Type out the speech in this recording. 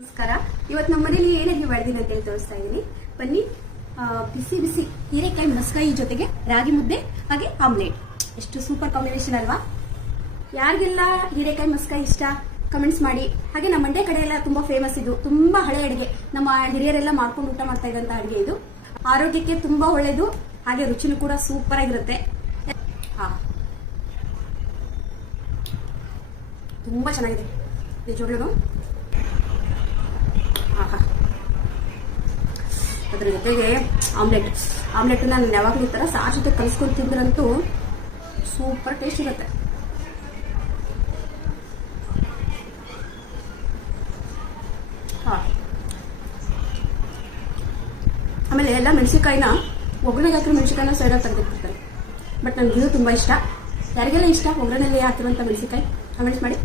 ನಮಸ್ಕಾರ. ಇವತ್ತು ನಮ್ಮ ಮನೇಲಿ ಏನೇನು ಮಾಡಿದೀನಿ ಅಂತ ಹೇಳಿ ತೋರಿಸ್ತಾ ಇದ್ದೀನಿ. ಬನ್ನಿ. ಬಿಸಿ ಬಿಸಿ ಹೀರೆಕಾಯಿ ಮಸ್ಕಾಯಿ ಜೊತೆಗೆ ರಾಗಿ ಮುದ್ದೆ ಹಾಗೆ ಆಮ್ಲೆಟ್. ಎಷ್ಟು ಸೂಪರ್ ಕಾಂಬಿನೇಷನ್ ಅಲ್ವಾ? ಯಾರಿಗೆಲ್ಲ ಹೀರೆಕಾಯಿ ಮಸ್ಕಾಯಿ ಇಷ್ಟ ಕಮೆಂಟ್ಸ್ ಮಾಡಿ. ಹಾಗೆ ನಮ್ಮ ಮಂಡ್ಯ ಕಡೆ ಎಲ್ಲ ತುಂಬಾ ಫೇಮಸ್ ಇದು. ತುಂಬಾ ಹಳೆ ಅಡುಗೆ, ನಮ್ಮ ಹಿರಿಯರೆಲ್ಲ ಮಾಡ್ಕೊಂಡು ಊಟ ಮಾಡ್ತಾ ಇದ್ದಂತ ಅಡುಗೆ ಇದು. ಆರೋಗ್ಯಕ್ಕೆ ತುಂಬಾ ಒಳ್ಳೇದು, ಹಾಗೆ ರುಚಿನೂ ಕೂಡ ಸೂಪರ್ ಆಗಿರುತ್ತೆ. ತುಂಬಾ ಚೆನ್ನಾಗಿದೆ ನಿಜವಾಗ್ಲೂ. ಅದ್ರ ಜೊತೆಗೆ ಆಮ್ಲೆಟ್ ನಾನು ಯಾವಾಗಲೂ ಈ ಥರ ಸಾರು ಜೊತೆ ಕಲಿಸ್ಕೊಂಡು ತಿಂದ್ರಂತೂ ಸೂಪರ್ ಟೇಸ್ಟ್ ಇರುತ್ತೆ. ಆಮೇಲೆ ಎಲ್ಲ ಮೆಣಸಿನ್ಕಾಯಿನ ಒಗ್ಗರಣೆಗೆ ಹಾಕಿರೋ ಮೆಣಸಿನ್ಕಾಯಿನ ಸೈಡಾಗಿ ತೆಗೆದಿರ್ತಾರೆ. ಬಟ್ ನನಗೆ ಇದು ತುಂಬ ಇಷ್ಟ. ಯಾರಿಗೆಲ್ಲ ಇಷ್ಟ ಒಗ್ಗರಣೆಯಲ್ಲಿ ಹಾಕಿರುವಂಥ ಮೆಣಸಿನ್ಕಾಯಿ ಕಮೆಂಟ್ಸ್ ಮಾಡಿ.